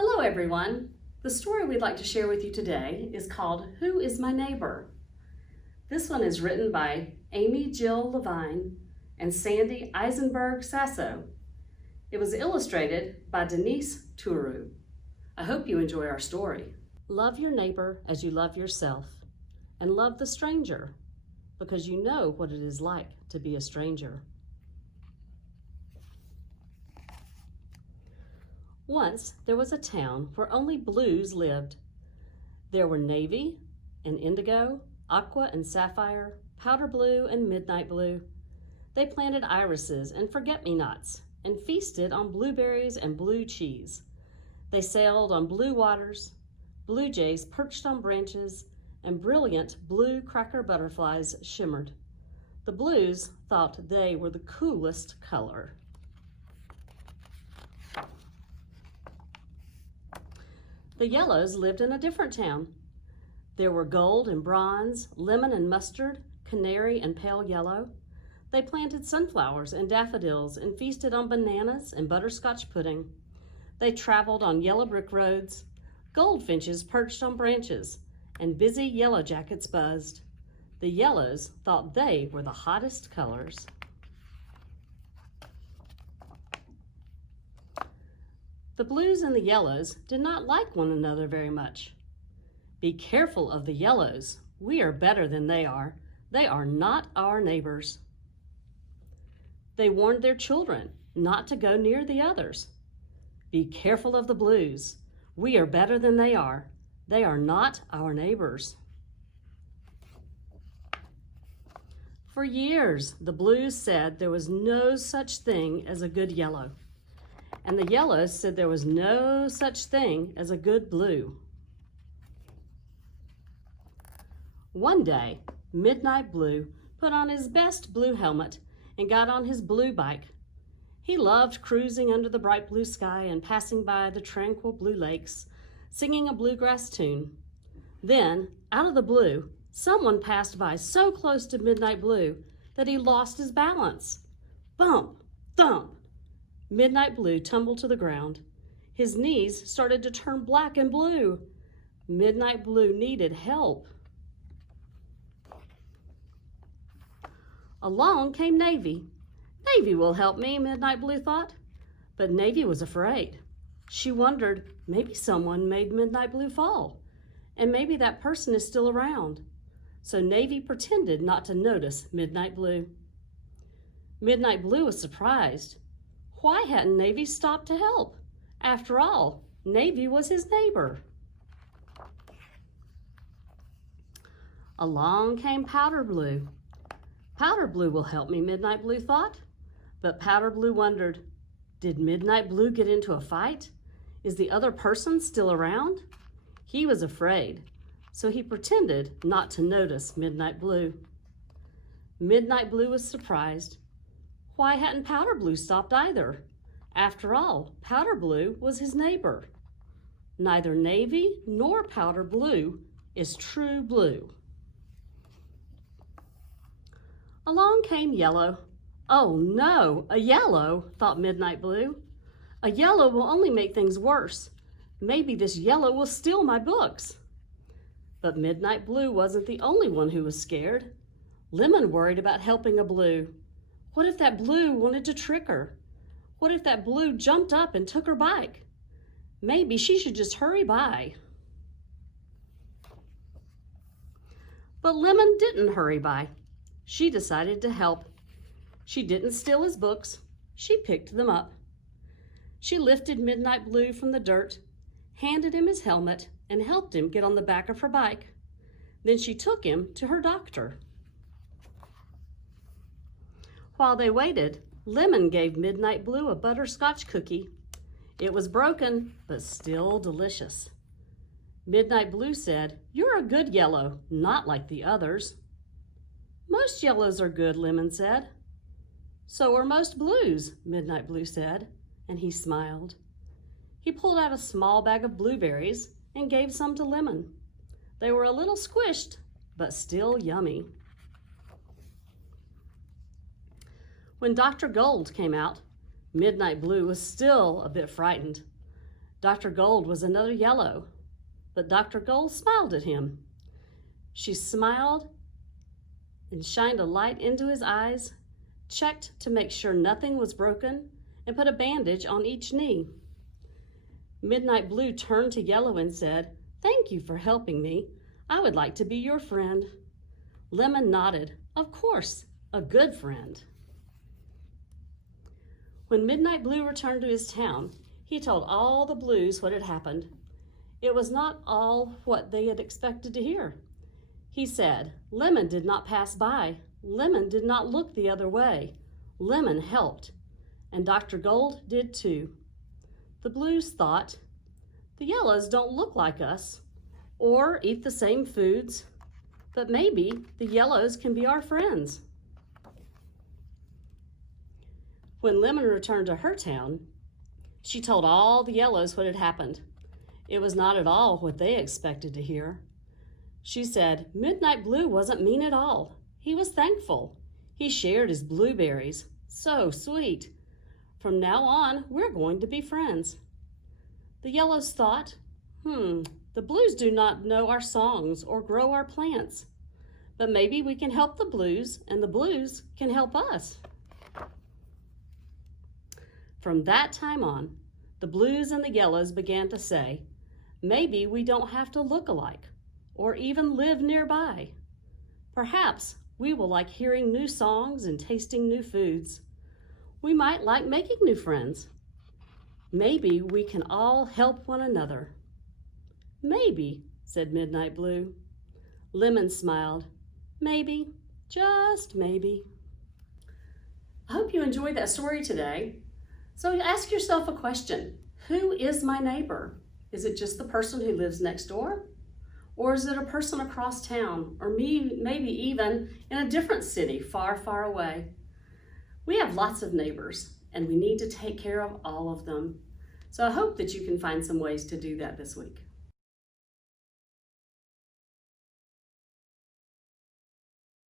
Hello everyone. The story we'd like to share with you today is called Who is My Neighbor? This one is written by Amy Jill Levine and Sandy Eisenberg Sasso. It was illustrated by Denise Turu. I hope you enjoy our story. Love your neighbor as you love yourself, and love the stranger because you know what it is like to be a stranger. Once there was a town where only blues lived. There were navy and indigo, aqua and sapphire, powder blue and midnight blue. They planted irises and forget-me-nots and feasted on blueberries and blue cheese. They sailed on blue waters, blue jays perched on branches, and brilliant blue cracker butterflies shimmered. The blues thought they were the coolest color. The yellows lived in a different town. There were gold and bronze, lemon and mustard, canary and pale yellow. They planted sunflowers and daffodils and feasted on bananas and butterscotch pudding. They traveled on yellow brick roads. Goldfinches perched on branches, and busy yellow jackets buzzed. The yellows thought they were the hottest colors. The blues and the yellows did not like one another very much. Be careful of the yellows. We are better than they are. They are not our neighbors. They warned their children not to go near the others. Be careful of the blues. We are better than they are. They are not our neighbors. For years, the blues said there was no such thing as a good yellow. And the yellows said there was no such thing as a good blue. One day, Midnight Blue put on his best blue helmet and got on his blue bike. He loved cruising under the bright blue sky and passing by the tranquil blue lakes, singing a bluegrass tune. Then, out of the blue, someone passed by so close to Midnight Blue that he lost his balance. Bump, thump. Midnight Blue tumbled to the ground. His knees started to turn black and blue. Midnight Blue needed help. Along came Navy. Navy will help me, Midnight Blue thought. But Navy was afraid. She wondered, maybe someone made Midnight Blue fall, and maybe that person is still around. So Navy pretended not to notice Midnight Blue. Midnight Blue was surprised. Why hadn't Navy stopped to help? After all, Navy was his neighbor. Along came Powder Blue. Powder Blue will help me, Midnight Blue thought. But Powder Blue wondered, did Midnight Blue get into a fight? Is the other person still around? He was afraid, so he pretended not to notice Midnight Blue. Midnight Blue was surprised. Why hadn't Powder Blue stopped either? After all, Powder Blue was his neighbor. Neither Navy nor Powder Blue is true blue. Along came Yellow. Oh no, a yellow, thought Midnight Blue. A yellow will only make things worse. Maybe this yellow will steal my books. But Midnight Blue wasn't the only one who was scared. Lemon worried about helping a blue. What if that blue wanted to trick her? What if that blue jumped up and took her bike? Maybe she should just hurry by. But Lemon didn't hurry by. She decided to help. She didn't steal his books. She picked them up. She lifted Midnight Blue from the dirt, handed him his helmet, and helped him get on the back of her bike. Then she took him to her doctor. While they waited, Lemon gave Midnight Blue a butterscotch cookie. It was broken, but still delicious. Midnight Blue said, "You're a good yellow, not like the others." "Most yellows are good," Lemon said. "So are most blues," Midnight Blue said, and he smiled. He pulled out a small bag of blueberries and gave some to Lemon. They were a little squished, but still yummy. When Dr. Gold came out, Midnight Blue was still a bit frightened. Dr. Gold was another yellow, but Dr. Gold smiled at him. She smiled and shined a light into his eyes, checked to make sure nothing was broken, and put a bandage on each knee. Midnight Blue turned to Yellow and said, "Thank you for helping me. I would like to be your friend." Lemon nodded. Of course, a good friend. When Midnight Blue returned to his town, he told all the Blues what had happened. It was not all what they had expected to hear. He said, Lemon did not pass by. Lemon did not look the other way. Lemon helped. And Dr. Gold did too. The Blues thought, the Yellows don't look like us or eat the same foods, but maybe the Yellows can be our friends. When Lemon returned to her town, she told all the Yellows what had happened. It was not at all what they expected to hear. She said, Midnight Blue wasn't mean at all. He was thankful. He shared his blueberries. So sweet. From now on, we're going to be friends. The Yellows thought, the Blues do not know our songs or grow our plants. But maybe we can help the Blues and the Blues can help us. From that time on, the Blues and the Yellows began to say, maybe we don't have to look alike or even live nearby. Perhaps we will like hearing new songs and tasting new foods. We might like making new friends. Maybe we can all help one another. Maybe, said Midnight Blue. Lemon smiled. Maybe, just maybe. I hope you enjoyed that story today. So ask yourself a question. Who is my neighbor? Is it just the person who lives next door? Or is it a person across town? Or maybe even in a different city far, far away? We have lots of neighbors and we need to take care of all of them. So I hope that you can find some ways to do that this week.